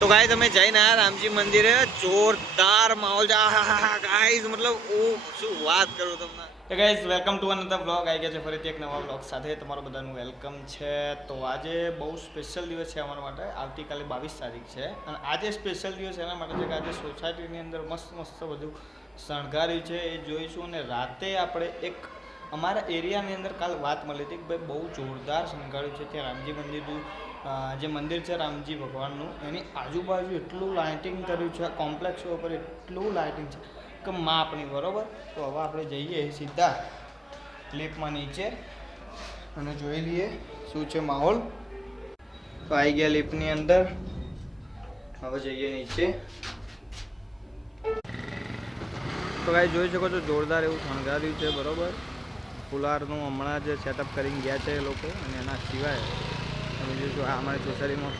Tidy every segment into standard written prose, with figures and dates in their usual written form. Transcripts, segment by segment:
तो गाइस हमें जैन आया रामजी मंदिर है जोरदार माहौल गाइस मतलब ओ શું વાત કરું તમને તો ગાइस વેલકમ ટુ અનધર વ્લોગ આવી ગયા છે ફરીથી એક નવા વ્લોગ સાથે તમારું બધાનું વેલકમ છે। તો આજે બહુ સ્પેશિયલ દિવસ છે અમારા માટે। આવતીકાલે 22 તારીખ છે અને આજે સ્પેશિયલ દિવસ એના માટે છે કે આજે સોસાયટીની અંદર મસ્ત મસ્ત બધું શણગાર્યું છે એ જોઈશું। અને રાતે આપણે એક અમારા એરિયાની અંદર કાલ વાત મળી હતી કે ભાઈ બહુ જોરદાર શણગાર્યું છે ત્યાં રામજી મંદિરનું જે મંદિર છે રામજી ભગવાનનું એની આજુબાજુ એટલું લાઇટિંગ કર્યું છે કોમ્પ્લેક્સ ઉપર એટલું લાઇટિંગ છે કે માપની બરાબર। તો હવે આપણે જઈએ સીધા લિફ્ટમાં નીચે અને જોઈ લઈએ શું છે માહોલ। તો આવી ગયા લિફ્ટની અંદર, હવે જઈએ નીચે। તો કાંઈ જોઈ શકો છો જોરદાર એવું શણગાર્યું છે બરાબર। ફુલારનું હમણાં જ સેટઅપ કરીને ગયા છે એ લોકો। અને એના સિવાય તમે જોઈશું આ અમારી સોસાયટીમાં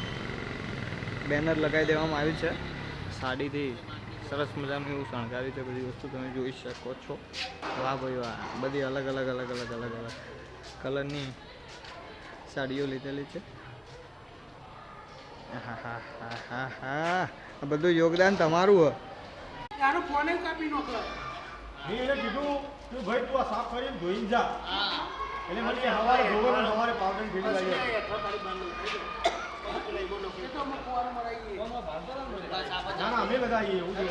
બેનર લગાવી દેવામાં આવ્યું છે સાડીથી સરસ મજાનું એવું શણગાર્યું છે। બધી વસ્તુ તમે જોઈ શકો છો। વાહ ભાઈ વાહ, બધી અલગ અલગ અલગ અલગ અલગ અલગ કલરની સાડીઓ લીધેલી છે। હા હા હા હા હા, આ બધું યોગદાન તમારું હોય। યારો ફોને કાપી નોખો એને કીધું કે ભાઈ તું આ સાફ કરીને ધોઈને જા। એટલે મને હવારે ધોવે ને હવારે પાવડર ભેગી લાવી ના અમે બધા આવીએ એવું છે।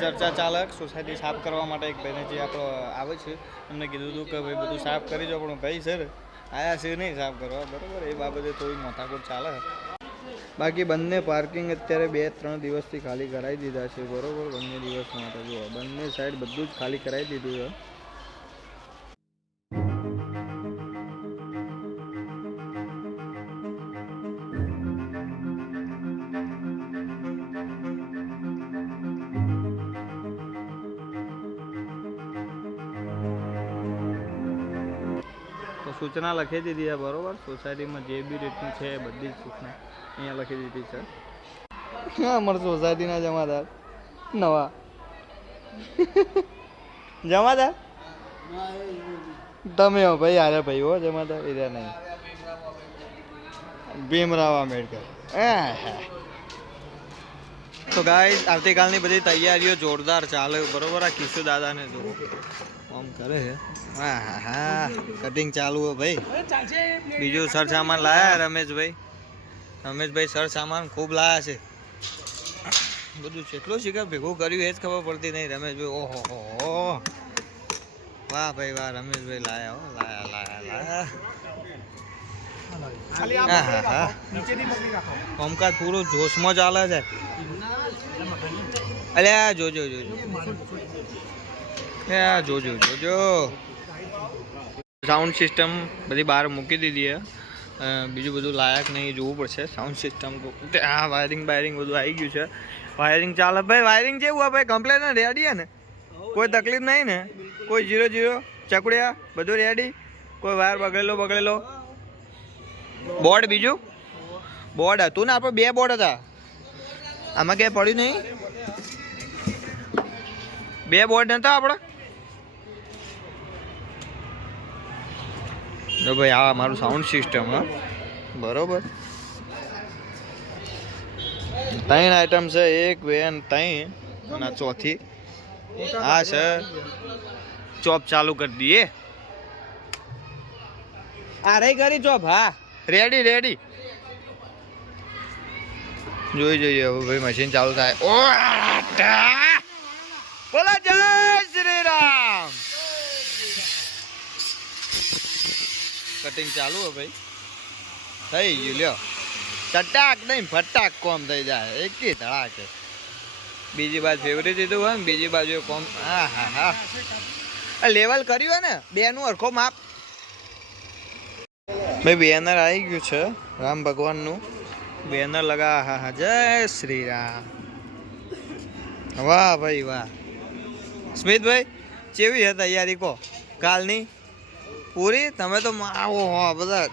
ચર્ચા ચાલક સોસાયટી સાફ કરવા માટે એક ભાઈને જે આપણો આવે છે એમને કીધું હતું કે ભાઈ બધું સાફ કરી દો, પણ ભાઈ સર આયા છે નહીં સાફ કરવા બરાબર। એ બાબતે થોડી માથાકૂટ ચાલે। બાકી બંને પાર્કિંગ અત્યારે 2-3 દિવસથી ખાલી કરાવી દીધા છે બરાબર। બંને દિવસ માટે જુઓ બંને સાઈડ બધું જ ખાલી કરાવી દીધું છે। તો સૂચના લખી દીધી છે બરાબર। સોસાયટીમાં જે બી રીતનું છે એ બધી જ સૂચના અહીંયા લખી દીધી છે। હા, અમારા સોસાયટીના જમાદાર નવા જમાદાર તમે હો ભાઈ, અરે ભાઈ હો જમાદાર એરિયા નહીં, ભીમરાવ આંબેડકર। તો ગાઈસ આવતીકાલની બધી તૈયારીઓ જોરદાર ચાલે બરોબર। આ કિશુ દાદાને જો આમ કરે છે। હા હા હા, કટિંગ ચાલુ હો ભાઈ। બીજું સર સામાન લાયા રમેશભાઈ સર સામાન ખૂબ લાયા છે। બધું કેટલું શીખર ભેગું કર્યું એ જ ખબર પડતી નહીં રમેશભાઈ। ઓહો હો, વાહ ભાઈ વાહ, રમેશભાઈ લાયા હો, લાયા હા હા। કામકાજ પૂરું જોશમાં ચાલે છે। અલ્યા જોજો સાઉન્ડ સિસ્ટમ બધી બહાર મૂકી દીધી છે। બીજું બધું લાયક નહીં, જોવું પડશે સાઉન્ડ સિસ્ટમ। હા, વાયરિંગ બધું આવી ગયું છે। વાયરિંગ ચાલે ભાઈ, વાયરિંગ જેવું હોય ભાઈ, કમ્પ્લેટ ને રેડી ને, કોઈ તકલીફ નહીં ને, કોઈ 0-0 ચકડ્યા બધું રેડી, કોઈ વાયર બગડેલો બોર્ડ બીજું બોર્ડ હતું ને આપણે 2 બોર્ડ હતા, આમાં ક્યાંય પડ્યું નહીં। 2 બોર્ડ નતા આપણે। જો ભાઈ આ મારું સાઉન્ડ સિસ્ટમ હા બરોબર। 3 આઈટમ છે, 1 2 અને 3 અને ચોથી આ છે। ચોપ ચાલુ કરી દઈએ। આ રહી કરી ચોપ, હા રેડી જોઈએ હવે ભાઈ મશીન ચાલુ થાય। ઓ બોલા જય શ્રી રામ। કટિંગ ચાલુ હો ભાઈ, થઈ ગયું લ્યો। ચટાક નહીં ફટાક કોમ થઈ જાય એકી ધડાકે। બીજી બાજુ ફેવરી દીધું હોય ને, બીજી બાજુ કોમ હા હા હા લેવલ કર્યું હોય ને 2 નું હરખો માપ ભાઈ। બેનર આવી ગયું છે રામ ભગવાનનું, બેનર લગા હા હા જય શ્રી રામ। વાહ ભાઈ વાહ। સ્મિતભાઈ કેવી છે તૈયારી કહો કાલની પૂરી? તમે તો આવો હો બધા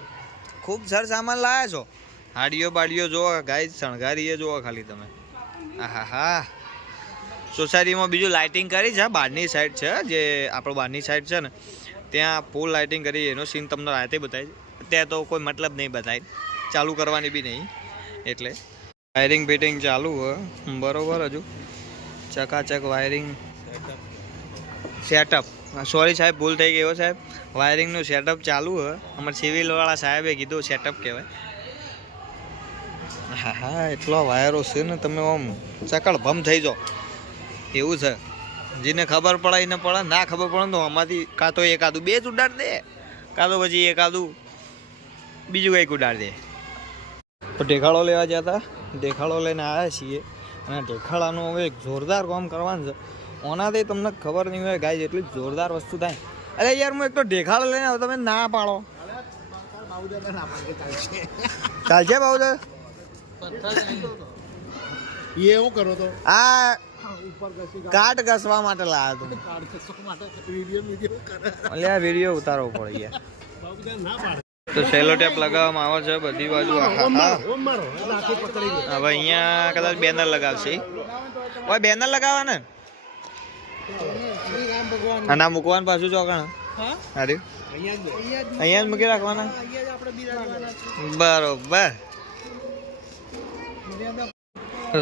ખૂબ સર સામાન લાયા છો। હાડીઓ બાડીઓ જોવો ગાઈસ, શણગારીએ જોવો ખાલી તમે। હા હા હા, સોસાયટીમાં બીજું લાઇટિંગ કરી છે, બહારની સાઈડ છે, જે આપણો બહારની સાઈડ છે ને ત્યાં ફૂલ લાઇટિંગ કરી, એનો સીન તમને રાતે બતાવી. ત્યાં તો કોઈ મતલબ નહીં બતાવી, ચાલુ કરવાની બી નહીં, એટલે વાયરિંગ ફિટિંગ ચાલુ હોય બરોબર. હજુ ચકાચક વાયરિંગ સેટઅપ, સોરી સાહેબ ભૂલ થઈ ગઈ હો સાહેબ, વાયરિંગનું સેટઅપ ચાલુ હોય. અમારે સિવિલવાળા સાહેબે કીધું સેટઅપ કહેવાય. હા હા, એટલો વાયરો છે ને તમે આમ ચકડ ભમ થઈ જાઓ એવું છે. જેને ખબર પડે એને પડે, ના ખબર પડે તો આમાંથી કાં તો એકાદું બે જ ઉડાડ દે, કાં તો પછી એકાદું બીજું કંઈક ઉડાડ દે. તો ઢેખાડો લેવા ગયા હતા, ઢેખાડો લઈને આવ્યા છીએ અને ઢેખાડાનું હવે એક જોરદાર કામ કરવાનું છે. ઓનાથી તમને ખબર નહીં હોય ગાય જેટલી જોરદાર વસ્તુ થાય. અરે યાર હું એક તો ઢેખાડો લઈને આવો, તમે ના પાડો. ચાલશે બાઉદર? એ હું કરો તો આ કાટ ઘસવા માટે લાવ્યો હતો. આ વિડીયો ઉતારવો પડે યાર. તો સેલો ટેપ લગાવવામાં આવે છે બધી બાજુ. હવે અહીંયા કદાચ બેનર લગાવશે. હવે બેનર લગાવવા ને ના મૂકવાનું પાછું ચોકણ. અરે અહીંયા જ મૂકી રાખવાના, બરોબર.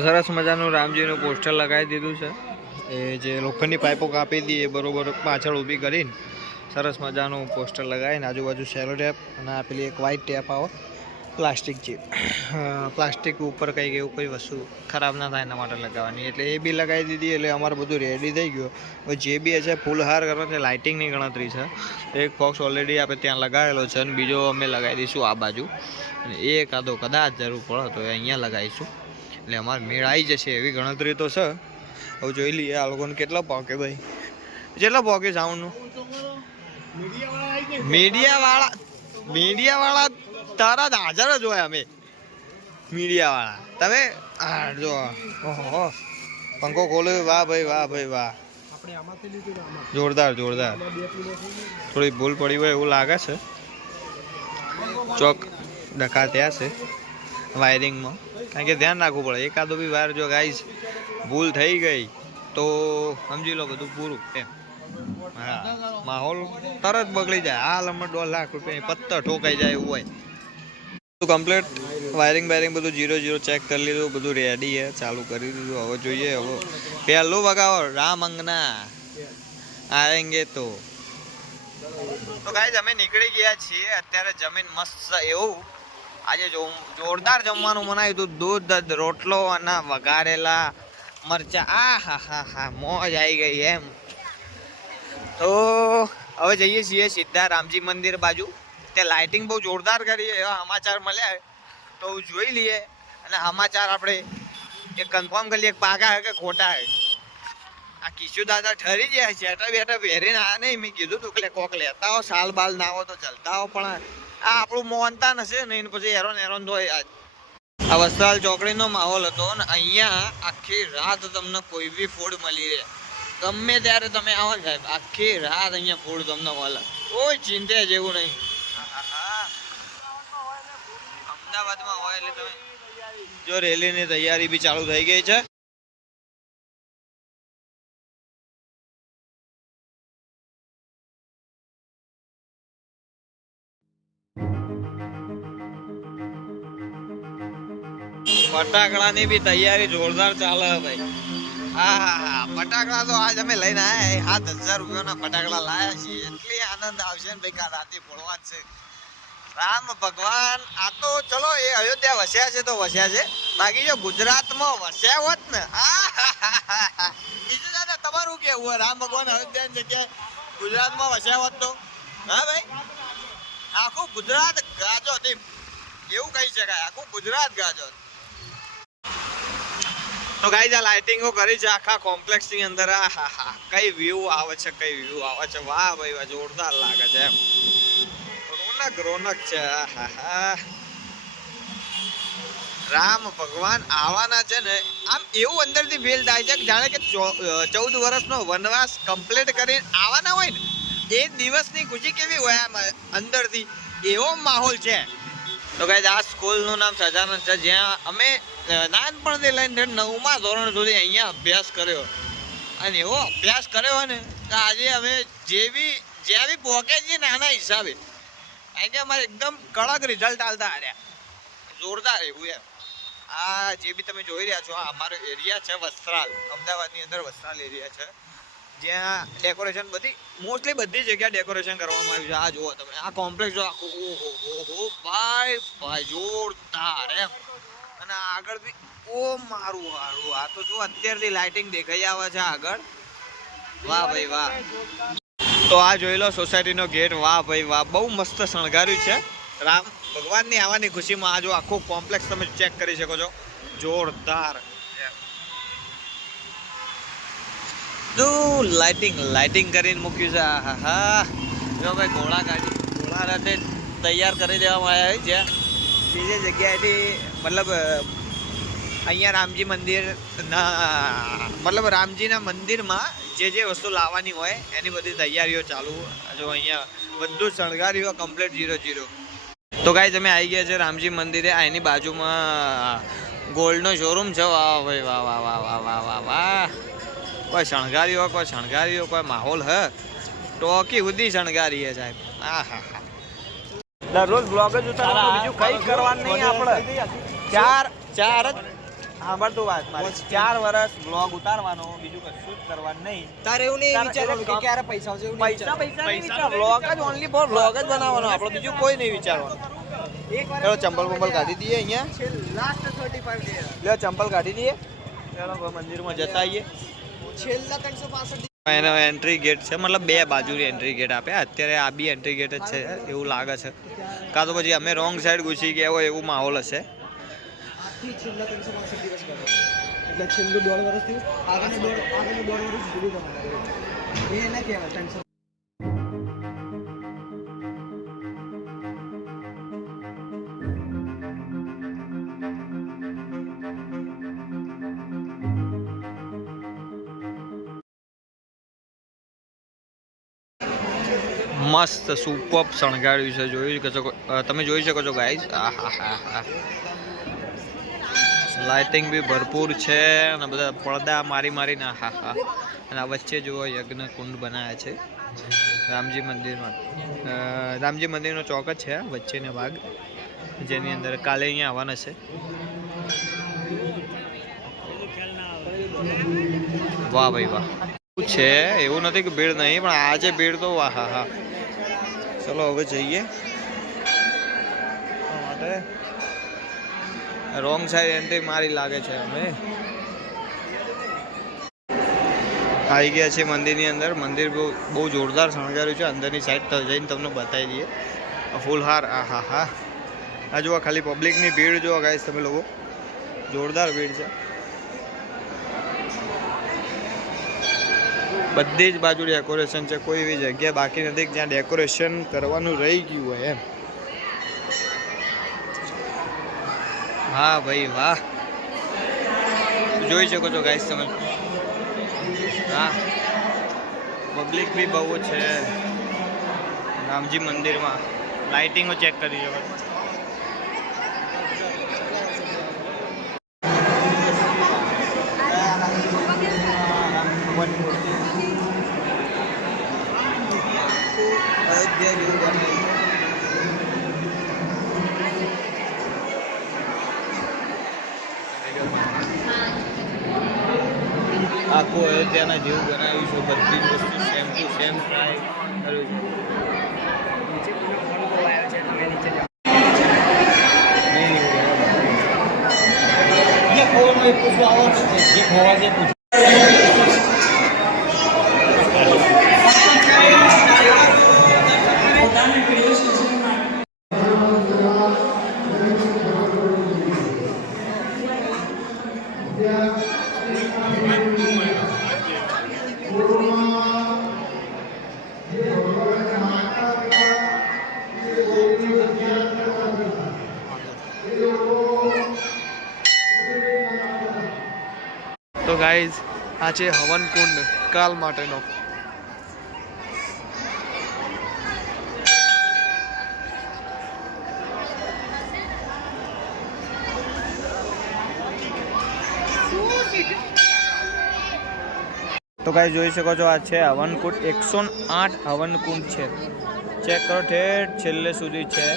સરસ મજાનું રામજીનું પોસ્ટર લગાવી દીધું છે. એ જે લોખંડની પાઇપો કાપી હતી એ બરોબર પાછળ ઊભી કરીને સરસ મજાનું પોસ્ટર લગાવીને આજુબાજુ સેલો ટેપ અને પેલી એક વ્હાઈટ ટેપ આવે પ્લાસ્ટિક જે, પ્લાસ્ટિક ઉપર કંઈક એવું કોઈ વસ્તુ ખરાબ ના થાય એના માટે લગાવવાની, એટલે એ બી લગાવી દીધી. એટલે અમારે બધું રેડી થઈ ગયું. હવે જે બી છે ફૂલહાર કરવા છે, લાઇટિંગની ગણતરી છે. એક બોક્સ ઓલરેડી આપણે ત્યાં લગાવેલો છે અને બીજો અમે લગાવી દઈશું આ બાજુ, અને એ એકાદો કદાચ જરૂર પડે તો એ અહીંયા લગાવીશું. એટલે અમારે મેળ આવી જશે એવી ગણતરી તો છે. હવે જોઈ લઈએ આ લોકોને કેટલા પોકે ભાઈ, કેટલા પોકે સાઉન્ડનું. મીડિયાવાળા તરત હાજર જ હોય. અમે મીડિયાવાળા તમે જો ઓહો પંખો ખોલ્યો, વાહ ભાઈ વાહ ભાઈ વાહ, જોરદાર જોરદાર. થોડી ભૂલ પડી હોય એવું લાગે છે, ચોક ડકા ત્યાં છે વાયરિંગમાં, કારણ કે ધ્યાન રાખવું પડે. એકાદો બી વાર જો ગાઈસ ભૂલ થઈ ગઈ તો સમજી લો બધું પૂરું એમ. હા, માહોલ તરત બગડી જાય. હાલ હમણાં 1.5 લાખ રૂપિયાની પત્તર ઠોકાઈ જાય એવું હોય. કમ્પ્લીટ વાયરિંગ બાયરિંગ બધું 0 ચેક કરી લીધું, બધું રેડી છે, ચાલુ કરી દીધું. હવે જોઈએ, હવે પહેલું વગાવો રામ અંગના આવેંગે તો ગાઈસ અમે નીકળી ગયા છીએ અત્યારે. જમીન મસ્ત એવું આજે જોરદાર જમવાનું બનાવ્યું હતું. દૂધ રોટલો અને વઘારેલા મરચા, આ હા હા હા મોજ આવી ગઈ એમ. તો હવે જઈએ છીએ સીધા રામજી મંદિર બાજુ. ત્યાં લાઇટિંગ બહુ જોરદાર કરી, એવા સમાચાર મળ્યા તો જોઈ લઈએ અને સમાચાર આપણે એ કન્ફર્મ કરી લઈએ પાકા હે કે ખોટા હે. આ કિશુ દાદા ઠરી ગયા છે, બેઠા બેઠા પહેરીને આ નહીં. મેં કીધું તું કે કોક લેતા હો, સાલ બાલ ના હો તો ચલતા હો, પણ આ આપણું મોનતા નશે નહીં. પછી હેરોન હેરોન તો આ વસ્ત્રાલ ચોકડીનો માહોલ હતો ને અહીંયા આખી રાત તમને કોઈ બી ફૂડ મળી રહે. ગમે ત્યારે તમે આવો સાહેબ, આખી રાત અહીંયા ફૂડ તમને મળે, કોઈ ચિંતા જેવું નહીં. અમદાવાદમાં હોય એટલે તમે જો રેલીની તૈયારી બી ચાલુ થઈ ગઈ છે. ફટાકડાની બી તૈયારી જોરદાર ચાલે ભાઈ. હા હા હા, ફટાકડા તો આજ અમે લઈને આવ્યા 7,000 રૂપિયાના ફટાકડા લાયા છીએ. એટલી આનંદ આવશે ને ભાઈ, રાતે ફોડવા જ છે. રામ ભગવાન આ તો ચલો એ અયોધ્યા વસ્યા છે તો વસ્યા છે, બાકી જો ગુજરાતમાં વસ્યા હોત ને બીજું દાદા તમારું કેવું હોય? રામ ભગવાન અયોધ્યાની જગ્યાએ ગુજરાતમાં વસ્યા હોત તો હા ભાઈ આખું ગુજરાત ગાજો હતી એવું કહી શકાય. આખું ગુજરાત ગાજો. તો ગાઈસ આ લાઇટિંગો કરી છે આખા કોમ્પ્લેક્સ ની અંદર. આ હા હા કઈ વ્યૂ આવે છે, કઈ વ્યૂ આવે છે, વાહ ભાઈ વાહ, જોરદાર લાગે છે એમ. રોનક છે. હા હા, રામ ભગવાન આવવાના છે ને આમ એવું અંદરથી ફીલ થાય છે જાણે કે 14 વર્ષનો વનવાસ કમ્પ્લીટ કરીને આવવાના હોય ને એ દિવસની ખુશી કેવી હોય આમ અંદરથી, એવો માહોલ છે. તો ગાઈસ આ સ્કૂલનું નામ સજાનંદ છે, જ્યાં અમે નાનપણથી લઈને 9મા ધોરણ સુધી અહીંયા અભ્યાસ કર્યો. અને એવો અભ્યાસ કર્યો હોય ને તો આજે અમે જ્યાં બી પહોંચ્યા છીએ નાના હિસાબે કારણ કે અમારે એકદમ કડક રિઝલ્ટ આવતા આવ્યા જોરદાર એવું એમ. આ જે બી તમે જોઈ રહ્યા છો આ અમારો એરિયા છે વસ્ત્રાલ, અમદાવાદની અંદર વસ્ત્રાલ એરિયા છે જ્યાં ડેકોરેશન મોસ્ટલી બધી જગ્યાએ ડેકોરેશન કરવામાં આવ્યું છે. આ જુઓ તમે આ કોમ્પ્લેક્સ જો આખું ઓહો ભાઈ જોરદાર એમ. અને આગળ બી મારું આ તો જો અત્યારથી લાઇટિંગ દેખાઈ આવે છે આગળ. વાહ ભાઈ વાહ. તો આ જોઈ લો સોસાયટીનો ગેટ. વાહ ભાઈ વાહ, બહુ મસ્ત શણગાર્યું છે. રામ ભગવાનની આવવાની ખુશીમાં આ જો આખું કોમ્પ્લેક્સ તમે ચેક કરી શકો છો, જોરદાર. તો લાઇટિંગ કરીને મૂક્યું છે. હા જો ભાઈ ઘોડા રાતે તૈયાર કરી દેવામાં આવ્યા છે બીજી જગ્યાએથી. મતલબ અહીંયા રામજી રામજીના મંદિરમાં જે વસ્તુ લાવવાની હોય એની બધી તૈયારીઓ ચાલુ. જો અહીંયા બધું જ શણગાર્યું હોય કમ્પ્લીટ 0-0. તો ગાઈઝ અમે આવી ગયા છે રામજી મંદિરે. આ એની બાજુમાં ગોલ્ડનો શોરૂમ છે. વાહ ભાઈ વાહ વાહ વાહ વાહ વાહ વાહ વાહ. કોઈ શણગારી કોઈ માહોલ હે ટોકી સુધી શણગારી હે સાહેબ. દરરોજ બ્લોગ જ ઉતારવાનું, બીજું કઈ કરવાનું નહીં આપણે. ચાર સાંભળતું વાત મારી, 4 વર્ષ બ્લોગ ઉતારવાનો, બીજું કશું જ કરવાનું નહીં. તારે એવું નહીં વિચારવાનું કે ક્યારે પૈસા આવશે, એવું નહીં પૈસા બ્લોગ જ ઓનલી ફોર બ્લોગ જ બનાવવાનો આપણે, બીજું કોઈ નહીં વિચારવાનું. ચલો ચંપલ કાઢી દઈએ અહીંયા. લાસ્ટ 35 ડે લે ચંપલ કાઢી દઈએ. ચલો મંદિરમાં જતા આવીએ. છેલ્લા 365 એનો એન્ટ્રી ગેટ છે, મતલબ 2 બાજુની એન્ટ્રી ગેટ આપે. અત્યારે આ બી એન્ટ્રી ગેટ જ છે એવું લાગે છે, કાં તો પછી અમે રોંગ સાઈડ ઘૂસી ગયા હોય એવું માહોલ હશે. છેલ્લા 365 દિવસ કરો એટલે છેલ્લું 1.5 વર્ષ થયું. આગળનું 1.5 વર્ષ ભૂલી જવાનું એ ના કહેવાય 300. મસ્ત સુપર શણગાર્યું છે. તમે જોઈ શકો છો ગાઈઝ. લાઇટિંગ બી ભરપૂર છે અને બધા પડદા મારીને અને આ વચ્ચે જુઓ યજ્ઞ કુંડ બનાવ્યા છે રામજી મંદિરમાં. રામજી મંદિરનો ચોક જ છે વચ્ચેનો ભાગ, જેની અંદર કાલે અહીંયા આવવાના છે. વાહ ભાઈ વાહ છે. એવું નથી કે ભીડ નહીં, પણ આજે ભીડ તો વાહ. ચલો હવે જઈએ. રોંગ સાઈડ એન્ટ્રી મારી લાગે છે. અમે આવી ગયા છીએ મંદિરની અંદર. મંદિર બહુ જોરદાર શણગાર્યું છે. અંદરની સાઈડ જઈને તમને બતાવી દઈએ. ફૂલહાર આ જુઓ ખાલી પબ્લિકની ભીડ જુઓ ગાઈસ તમે લોકો, જોરદાર ભીડ છે. બધી જ બાજુ ડેકોરેશન છે, કોઈ એવી જગ્યા બાકી નથી જ્યાં ડેકોરેશન કરવાનું રહી ગયું હોય એમ. હા ભાઈ વાહ, જોઈ શકો છો ગાઈસ તમે. હા પબ્લિક બી બહુ છે રામજી મંદિરમાં. લાઇટિંગો ચેક કરી શકો. આખું અયોધ્યાના જેવું બનાવ્યું છે. બધી જ વસ્તુ સેમ ટુ સેમ ટ્રાય કર્યું છે. તો ગાઈઝ આ છે હવન કુંડ કાલ માટેનો. તો ગાઈસ જોઈ શકો છો, આ છે હવનકુંડ. 108 હવનકુંડ છે. ચેક કરો, ઠેઠ છેલ્લે સુધી છે.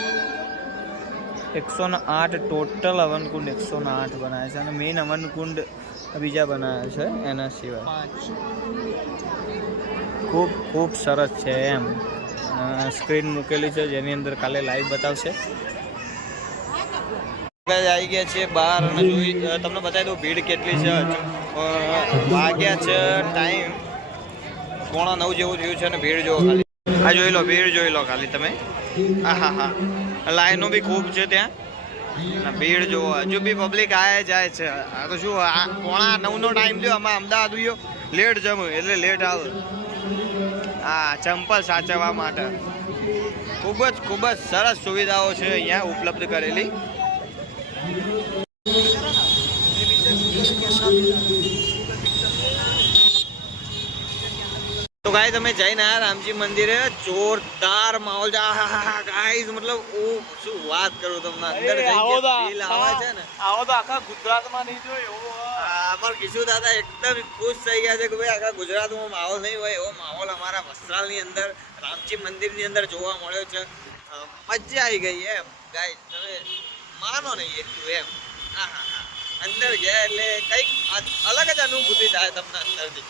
108 ટોટલ હવનકુંડ 108 બનાવ્યા છે. અને મેઇન હવનકુંડ બીજા બનાવ્યા છે એના સિવાય. ખૂબ ખૂબ સરસ છે એમ. સ્ક્રીન મૂકેલી છે જેની અંદર કાલે લાઈવ બતાવશે. આવી ગયા છે બહાર અને તમને બતાવી દઉં ભીડ કેટલી છે. વાગ્યા છે ટાઈમ 8:45 જેવું થયું છે અને ભીડ જોવો ખાલી. આ જોઈ લો, ભીડ જોઈ લો ખાલી તમે. હા, લાઈનો બી ખૂબ છે ત્યાં. ભીડ જોવો, હજુ બી પબ્લિક આવે જાય છે. આ તો શું 8:45 ટાઈમ થયો. આમાં અમદાવાદ ગયો લેટ જમું એટલે લેટ આવે. હા, ચંપલ સાચવવા માટે ખૂબ જ સરસ સુવિધાઓ છે અહીંયા ઉપલબ્ધ કરેલી. તો ગાય તમે જઈને આયા રામજી મંદિરે, જોરદાર માહોલ છે. ગાઈસ મતલબ શું વાત કરું તમને, અંદર ફીલ આવે છે ને. આવો તો આખા ગુજરાતમાં નહીં જોયો એવો. અમારા કિશુ દાદા એકદમ ખુશ થઈ ગયા છે કે ભાઈ આખા ગુજરાતમાં માહોલ નહીં હોય એવો માહોલ અમારા વસ્ત્રાલની અંદર રામજી મંદિરની અંદર જોવા મળ્યો છે. મજા આવી ગઈ એમ ગાઈસ, તમે માનો નહીં એટલું એમ. અંદર ગયા એટલે કંઈક અલગ જ અનુભૂતિ થાય તમને અંદરથી.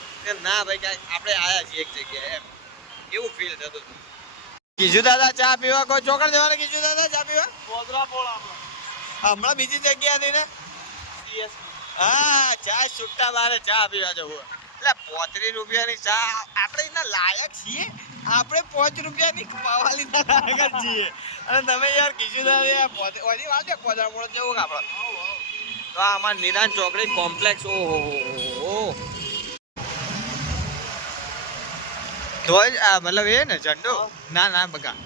ના ભાઈ કાંઈ આપણે આયા છીએ એક જગ્યાએ એમ, એવું ફીલ થતું હતું. કિશુ દાદા ચા પીવા કોઈ ચોકડ જવાના? કિશુ દાદા ચા પીવા હમણાં બીજી જગ્યા હતી ને. હા, ચા છૂટા બારે ચા પીવા જવું. એટલે 35 રૂપિયાની ચા આપણે એના લાયક છીએ? આપણે 5 રૂપિયાની પાવાલી લાયક છીએ અને તમે યાર કિશુ દાદા ઓછી વાત છે. કોદામોળ જવું આપણે તો આમાં નિરાન ચોકડી કોમ્પ્લેક્સ. ઓહો, ધ્વજ મતલબ એ ને ઝંડો ના બગા,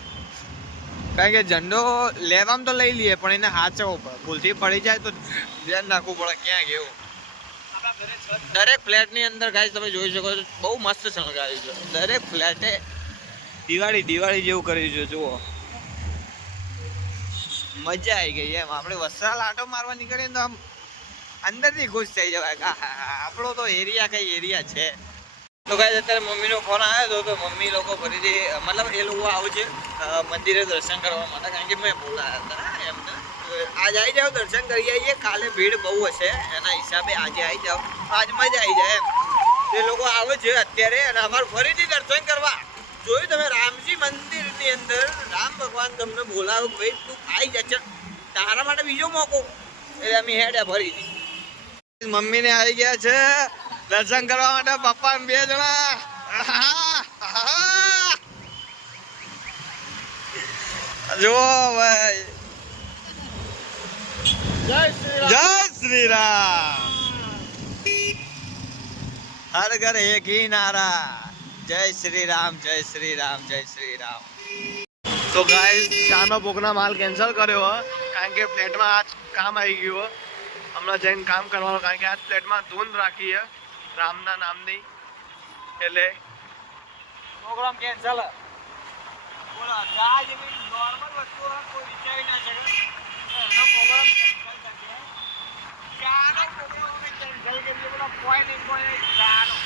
કારણ કે ઝંડો લેવામાં તો લઈ લઈએ પણ એને હાચવવો પડે. ભૂલથી પડી જાય તો ધ્યાન રાખવું પડે ક્યાં ગયું. દરેક ફ્લેટની અંદર ગાઈસ તમે જોઈ શકો છો, બહુ મસ્ત શણગાર્યું છે. દરેક ફ્લેટે દિવાળી જેવું કર્યું છે. જુઓ, મજા આવી ગઈ એમ. આપણે વસ્ત્રાલ આંટો મારવા નીકળીએ તો આમ અંદરથી ખુશ થઈ જવાય. આપણો તો એરિયા કઈ એરિયા છે. તો ગાઈસ અત્યારે મમ્મીનો ફોન આવ્યો હતો તો મમ્મી લોકો ફરીથી મતલબ એ લોકો આવું છે મંદિરે દર્શન કરવા માટે, કારણ કે મેં બોલાયા હતા એમને. આજ આવી જાઓ, દર્શન કરી આવીએ. કાલે ભીડ બહુ હશે એના હિસાબે આજે આવી જાઓ, આજ મજા આવી જાય એમ. એ લોકો આવે છે અત્યારે અને અમારે ફરીથી દર્શન કરવા. જોયું તમે રામજી મંદિરની અંદર રામ ભગવાન તમને બોલાવે, ભાઈ તું આવી જા, તારા માટે બીજો મોકો. એટલે અમે હેડ્યા ફરીથી. મમ્મીને આવી ગયા છે દર્શન કરવા માટે, પપ્પા 2 જણા. જુઓ ભાઈ, જય શ્રી રામ, હર ઘર એક ही नारा, જય શ્રી રામ, જય શ્રી રામ, જય શ્રી રામ. તો ગાઈસ ચાનો ભોગના માલ કેન્સલ કર્યો કારણ કે ફ્લેટમાં આજ કામ આવી ગયું. હમણાં જઈને કામ કરવાનું, કારણ કે આજ ફ્લેટમાં ધૂન રાખી છે રામના નામની, એટલે પ્રોગ્રામ કેન્સલ. બોલો, ચા જેવી નોર્મલ વસ્તુ કોઈ વિચારી ના શકે એનો પ્રોગ્રામ કેન્સલ કરી દે. ચાનો પ્રોગ્રામ કેન્સલ કરી દે. બોલો, કોઈ નહીં ચાનો.